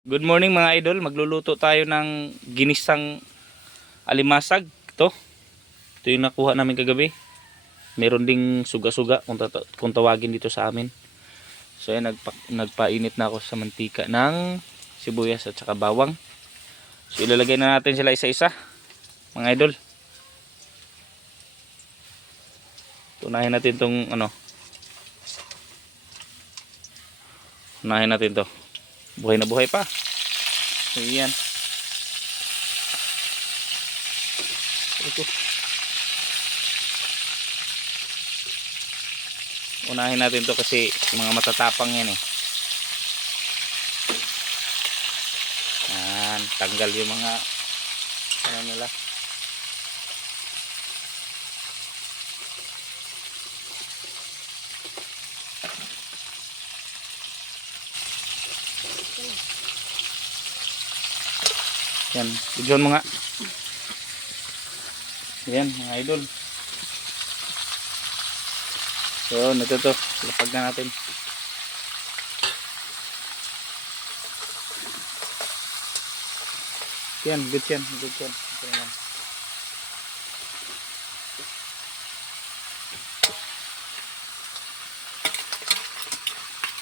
Good morning mga idol, magluluto tayo ng ginisang alimasag. Ito yung nakuha namin kagabi. Meron ding suga-suga kung tawagin dito sa amin. So yan, nagpainit na ako sa mantika ng sibuyas at saka bawang. So ilalagay na natin sila isa-isa mga idol. Unahin natin tong unahin natin to. Buhay na buhay pa. So yan. Unahin natin to kasi mga matatapang yan eh. Yan, tanggal yung mga nila. Yan, videoan mo nga. Yan mga idol. So, ito to. Lapag na natin. Yan, good yan. Good yan. Ito naman.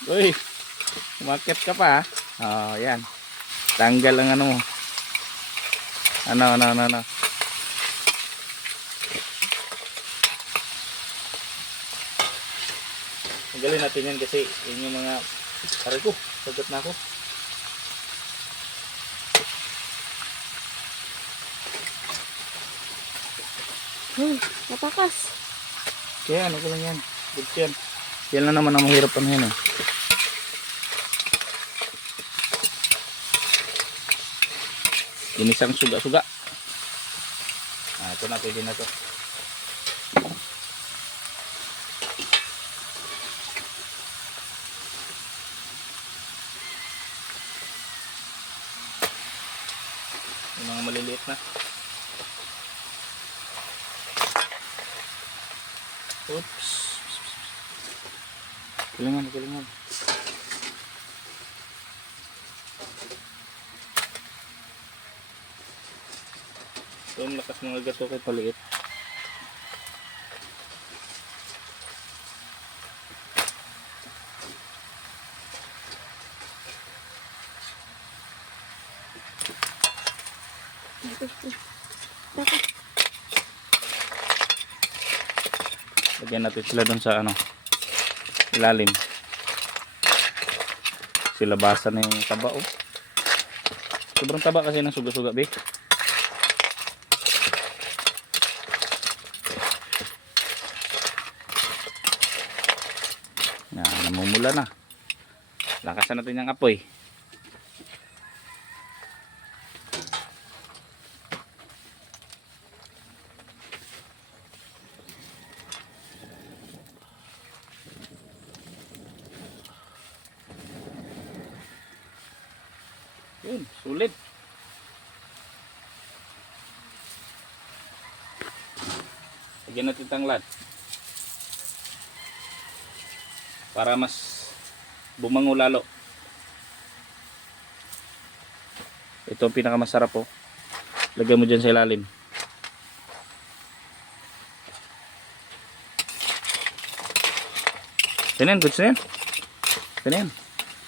Uy, umakyat ka pa ha. Oh, yan. Tanggal ang ano mo. Ano. Tanggalin natin yan kasi yun yung mga aray ko, sagot na ako. Natakas. Kaya ano ko lang yan. Good yan. Yan lang naman ang mahirap ano yan eh. Ginisang suga-suga. Ito na, pwede na to. Yung mga maliliit na. Oops. Galingan. So, ang lakas mga gato kay paliit. Lagyan natin sila dun sa ilalim. Sila basa na yung taba oh. Sobrang taba kasi ng suga-suga be. Yan, namumula na. Lakasan natin yung apoy. Yun, sulit. Lagyan natin tanglad para mas bumango lalo. Ito ang pinakamasarap po. Lagyan mo dyan sa ilalim. Ganyan, goods na yan. Ganyan.